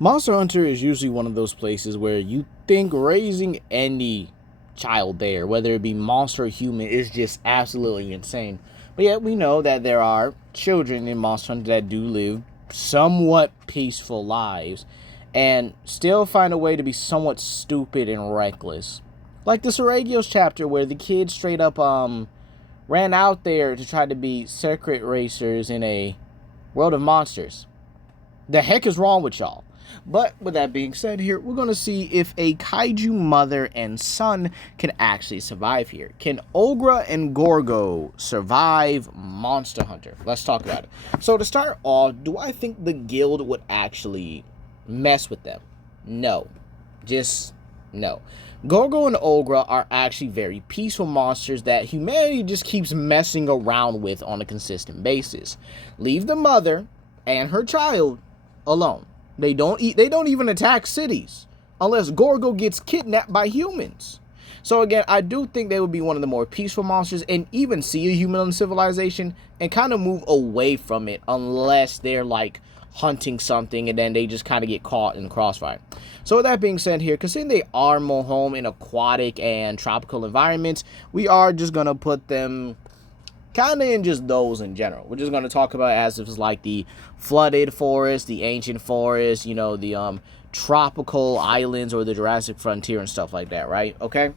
Monster Hunter is usually one of those places where you think raising any child there, whether it be monster or human, is just absolutely insane. But yet we know that there are children in Monster Hunter that do live somewhat peaceful lives and still find a way to be somewhat stupid and reckless. Like the Seragios chapter where the kids straight up ran out there to try to be circuit racers in a world of monsters. The heck is wrong with y'all? But with that being said here, we're going to see if a kaiju mother and son can actually survive here. Can Ogra and Gorgo survive Monster Hunter? Let's talk about it. So to start off, do I think the guild would actually mess with them? No. Just no. Gorgo and Ogra are actually very peaceful monsters that humanity just keeps messing around with on a consistent basis. Leave the mother and her child alone. They don't even attack cities unless Gorgo gets kidnapped by humans. So again, I do think they would be one of the more peaceful monsters and even see a human civilization and kind of move away from it unless they're like hunting something and then they just kind of get caught in the crossfire. So with that being said here, considering they are more home in aquatic and tropical environments, we are just going to put them kind of in just those in general. We're just going to talk about it as if it's like the flooded forest, the ancient forest, you know, the tropical islands or the Jurassic frontier and stuff like that, right? Okay.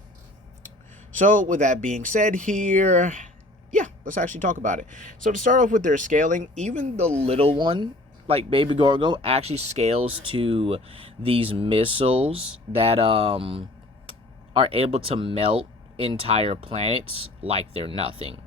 So with that being said here, yeah, let's actually talk about it. So to start off with their scaling, even the little one, like Baby Gorgo, actually scales to these missiles that are able to melt entire planets like they're nothing.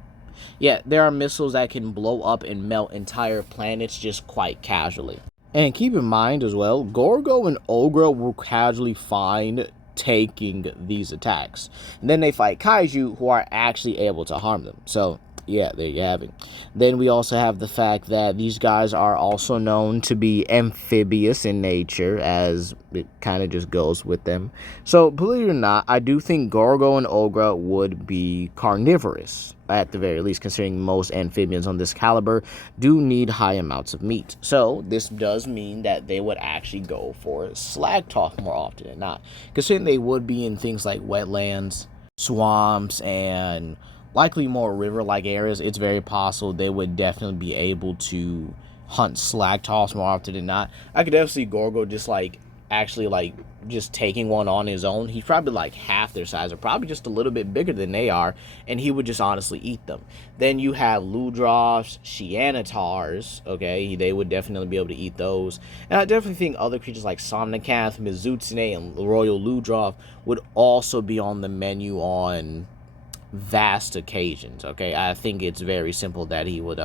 Yeah, there are missiles that can blow up and melt entire planets just quite casually. And keep in mind as well, Gorgo and Ogra will casually find taking these attacks. And then they fight kaiju who are actually able to harm them. So yeah, there you have it. Then we also have the fact that these guys are also known to be amphibious in nature, as it kind of just goes with them. So believe it or not, I do think Gorgo and Ogra would be carnivorous, at the very least, considering most amphibians on this caliber do need high amounts of meat. So this does mean that they would actually go for slag talk more often than not, considering they would be in things like wetlands, swamps, and likely more river-like areas. It's very possible they would definitely be able to hunt slag toss more often than not. I could definitely see Gorgo just like actually like just taking one on his own. He's probably like half their size or probably just a little bit bigger than they are, and he would just honestly eat them. Then you have Ludroths, Shianatars, okay, they would definitely be able to eat those. And I definitely think other creatures like Somnicath, Mizutsune, and Royal Ludroth would also be on the menu on vast occasions. Okay, I think it's very simple that he would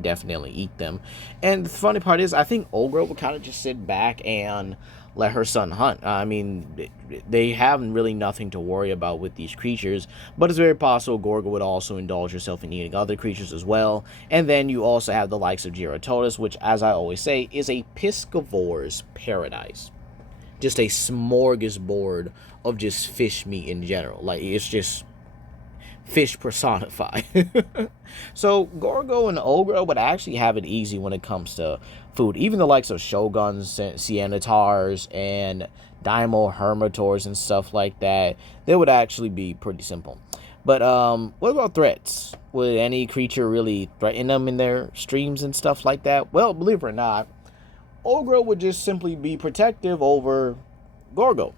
definitely eat them. And the funny part is, I think Ogra would kind of just sit back and let her son hunt. I mean, they have really nothing to worry about with these creatures, but it's very possible Gorgo would also indulge herself in eating other creatures as well. And then you also have the likes of Giratodus, which, as I always say, is a piscivore's paradise. Just a smorgasbord of just fish meat in general. Like, it's just fish personified. So Gorgo and Ogra would actually have it easy when it comes to food. Even the likes of Shoguns, Cianatars, and Daimo Hermitors and stuff like that, they would actually be pretty simple. But what about threats? Would any creature really threaten them in their streams and stuff like that? Well, believe it or not, Ogra would just simply be protective over Gorgo.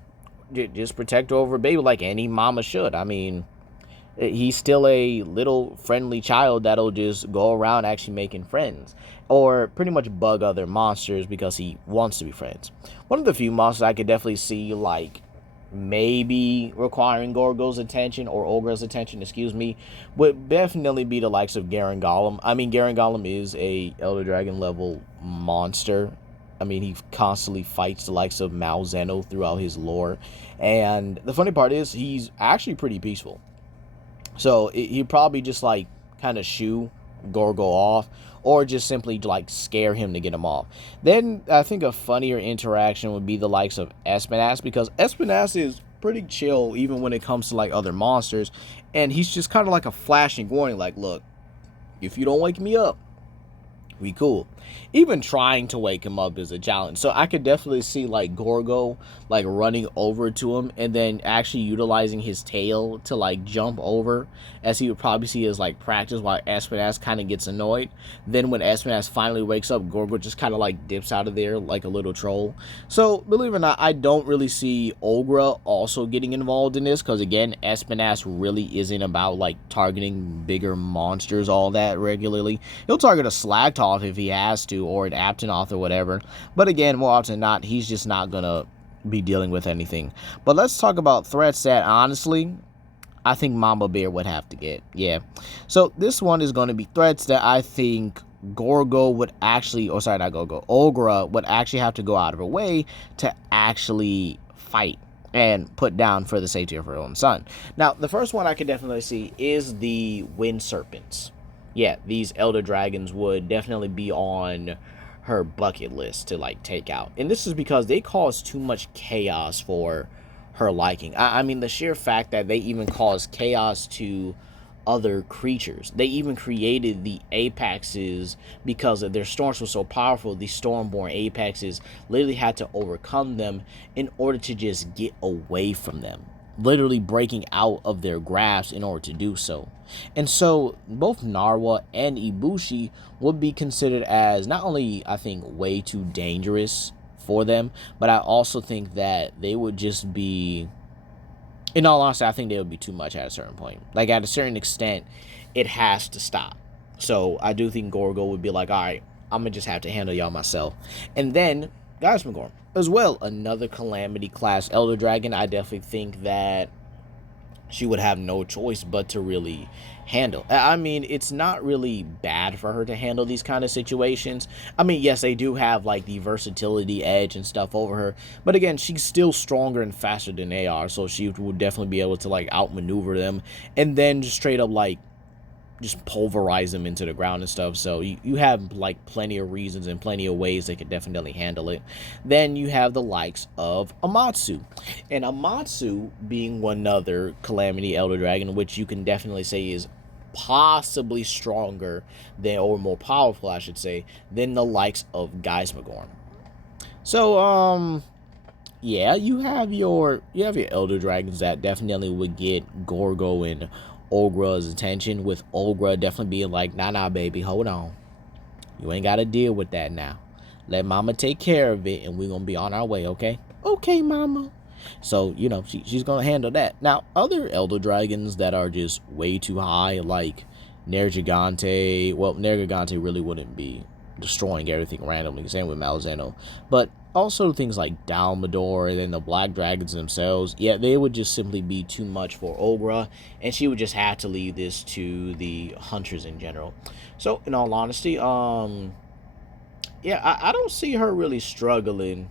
Just protect over baby like any mama should. I mean, he's still a little friendly child that'll just go around actually making friends, or pretty much bug other monsters because he wants to be friends. One of the few monsters I could definitely see like maybe requiring Gorgo's attention or Ogra's attention, excuse me, would definitely be the likes of Garen Gollum. I mean, Garen Gollum is a Elder Dragon level monster. I mean, he constantly fights the likes of Malzeno throughout his lore, and the funny part is he's actually pretty peaceful. So he'd probably just like kind of shoo Gorgo off, or just simply like scare him to get him off. Then I think a funnier interaction would be the likes of Espinas, because Espinas is pretty chill even when it comes to like other monsters, and he's just kind of like a flashing warning, like, look, if you don't wake me up, we cool. even trying to wake him up is a challenge. So I could definitely see like Gorgo like running over to him and then actually utilizing his tail to like jump over, as he would probably see as like practice, while Espinas kind of gets annoyed. Then when Espinas finally wakes up, Gorgo just kind of like dips out of there like a little troll. So believe it or not, I don't really see Ogra also getting involved in this, because again, Espinas really isn't about like targeting bigger monsters all that regularly. He'll target a Slagtoth if he has to, or an Aptonoth or whatever. But again, more often than not, he's just not gonna be dealing with anything. But let's talk about threats that honestly I think Mama Bear would have to get. Yeah. So this one is going to be threats that I think Gorgo would actually, or sorry, not Gorgo, Ogra would actually have to go out of her way to actually fight and put down for the safety of her own son. Now, the first one I could definitely see is the Wind Serpents. Yeah, these Elder Dragons would definitely be on her bucket list to like take out. And this is because they cause too much chaos for her liking. I mean, the sheer fact that they even cause chaos to other creatures. They even created the apexes because their storms were so powerful. The stormborn apexes literally had to overcome them in order to just get away from them, literally breaking out of their grasp in order to do so. And so both Narwa and Ibushi would be considered as not only, I think, way too dangerous for them, but I also think that they would just be, in all honesty, I think they would be too much at a certain point. Like, at a certain extent, it has to stop. So I do think Gorgo would be like, all right, I'm gonna just have to handle y'all myself. And then Geismagorn as well, another Calamity class Elder Dragon. I definitely think that she would have no choice but to really handle. I mean, it's not really bad for her to handle these kind of situations. I mean, yes, they do have like the versatility edge and stuff over her, but again, she's still stronger and faster than they are, so she would definitely be able to like outmaneuver them and then just straight up like just pulverize them into the ground and stuff. So you have like plenty of reasons and plenty of ways they could definitely handle it. Then you have the likes of Amatsu, and Amatsu being one other Calamity Elder Dragon, which you can definitely say is possibly stronger than, or more powerful I should say, than the likes of Geismagorn. So yeah, you have your Elder Dragons that definitely would get Gorgo and Ogra's attention, with Ogra definitely being like, nah, baby, hold on. You ain't got to deal with that now. Let mama take care of it, and we're going to be on our way, okay? Okay, mama. So, you know, she's going to handle that. Now, other Elder Dragons that are just way too high, like Nergigante. Well, Nergigante really wouldn't be destroying everything randomly, same with Malzeno. But also things like Dalmador and then the Black Dragons themselves, yeah, they would just simply be too much for Ogra, and she would just have to leave this to the hunters in general. So in all honesty, yeah, I don't see her really struggling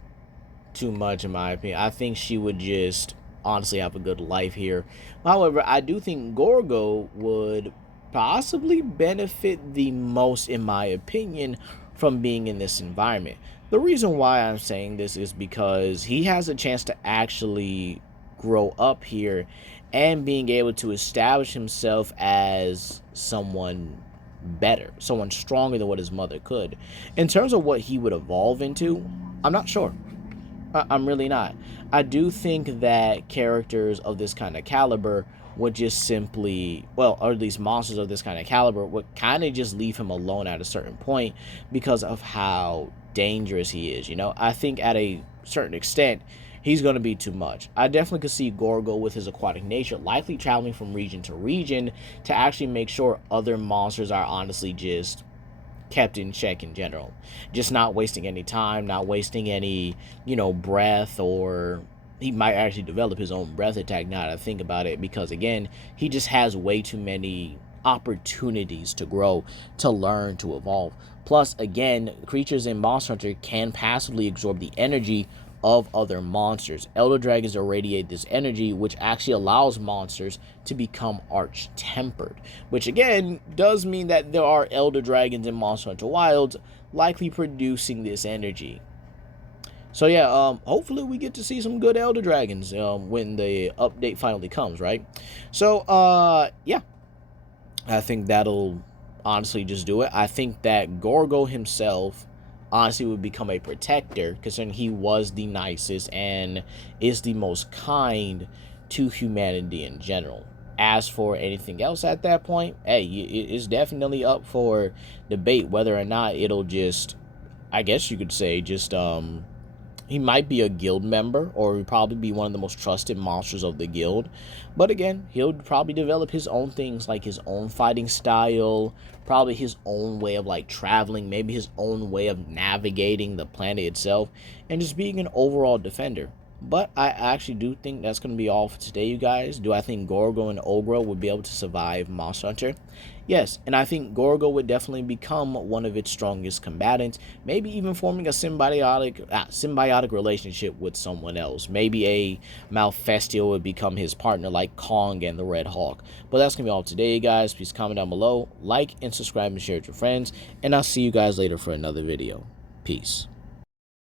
too much in my opinion. I think she would just honestly have a good life here. However, I do think Gorgo would possibly benefit the most, in my opinion, from being in this environment. The reason why I'm saying this is because he has a chance to actually grow up here and being able to establish himself as someone better, someone stronger than what his mother could. In terms of what he would evolve into, I'm not sure. I'm really not. I do think that characters of this kind of caliber would just simply, well, or at least monsters of this kind of caliber would kind of just leave him alone at a certain point because of how dangerous he is. You know, I think at a certain extent, he's going to be too much. I definitely could see Gorgo with his aquatic nature likely traveling from region to region to actually make sure other monsters are honestly just kept in check in general. Just not wasting any time, not wasting any, you know, breath, or he might actually develop his own breath attack now that I think about it, because again, he just has way too many opportunities to grow, to learn, to evolve. Plus, again, creatures in Monster Hunter can passively absorb the energy of other monsters. Elder Dragons irradiate this energy, which actually allows monsters to become arch-tempered, which again does mean that there are Elder Dragons in Monster Hunter Wilds likely producing this energy. So yeah, hopefully we get to see some good Elder Dragons when the update finally comes, right? So yeah, I think that'll honestly just do it. I think that Gorgo himself honestly would become a protector, considering he was the nicest and is the most kind to humanity in general. As for anything else at that point, hey, it's definitely up for debate whether or not it'll just, I guess you could say, just he might be a guild member, or he'd probably be one of the most trusted monsters of the guild. But again, he'll probably develop his own things, like his own fighting style, probably his own way of like traveling, maybe his own way of navigating the planet itself, and just being an overall defender. But I actually do think that's going to be all for today, you guys. Do I think Gorgo and Ogra would be able to survive Monster Hunter? Yes, and I think Gorgo would definitely become one of its strongest combatants, maybe even forming a symbiotic relationship with someone else. Maybe a Malfestio would become his partner like Kong and the Red Hawk. But that's going to be all today, guys. Please comment down below, like and subscribe and share with your friends, and I'll see you guys later for another video. Peace.